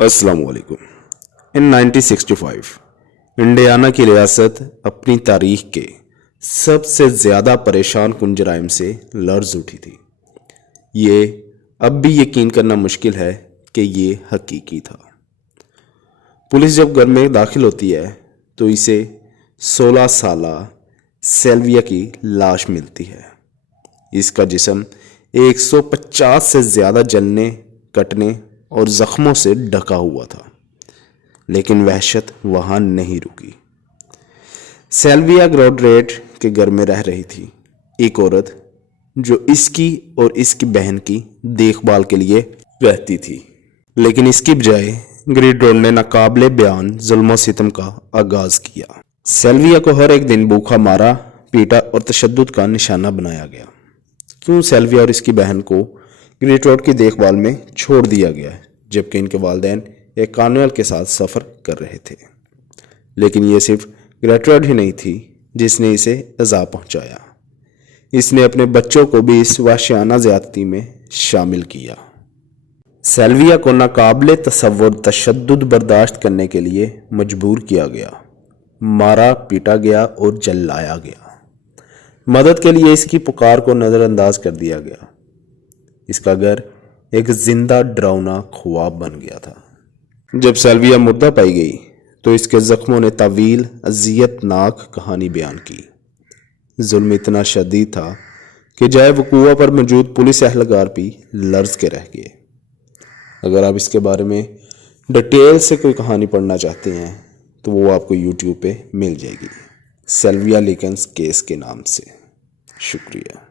अस्सलाम वालेकुम। इन 1965 इंडियाना की रियासत अपनी तारीख के सबसे ज़्यादा परेशान कुन जराइम से लर्ज़ उठी थी। ये अब भी यकीन करना मुश्किल है कि ये हकीकी था। पुलिस जब घर में दाखिल होती है तो इसे 16 साला सेल्विया की लाश मिलती है। इसका जिस्म 150 से ज़्यादा जलने, कटने और ज़ख्मों से ढका हुआ था, लेकिन वहशत वहाँ नहीं रुकी। सेल्विया ग्रोड्रेट के घर में रह रही थी एक औरत जो इसकी और इसकी बहन की देखभाल के लिए रहती थी, लेकिन इसकी बजाय ग्रिडरोल ने नाकाबिले बयान जुल्म सितम का आगाज किया। सेल्विया को हर एक दिन भूखा मारा, पीटा और तशद्दुद का निशाना बनाया गया। क्यों सेल्विया और इसकी बहन को ग्रेटरोड की देखभाल में छोड़ दिया गया है, जबकि इनके वालिदैन एक कार्निवल के साथ सफ़र कर रहे थे। लेकिन ये सिर्फ ग्रेटरोड ही नहीं थी जिसने इसे अज़ाब पहुंचाया। इसने अपने बच्चों को भी इस वाशियाना ज़्यादती में शामिल किया। सेल्विया को नाकाबिले तसव्वुर तशद्दुद बर्दाश्त करने के लिए मजबूर किया गया, मारा पीटा गया और जलाया गया। मदद के लिए इसकी पुकार को नज़रअंदाज कर दिया गया। इसका घर एक जिंदा डरावना ख्वाब बन गया था। जब सेल्विया मुर्दा पाई गई तो इसके जख्मों ने तवील अजियतनाक कहानी बयान की। जुल्म इतना शदीद था कि जाए वकूआ पर मौजूद पुलिस एहलकार भी लर्ज के रह गए। अगर आप इसके बारे में डिटेल से कोई कहानी पढ़ना चाहते हैं तो वो आपको यूट्यूब पे मिल जाएगी, सेल्विया लिकन्स केस के नाम से। शुक्रिया।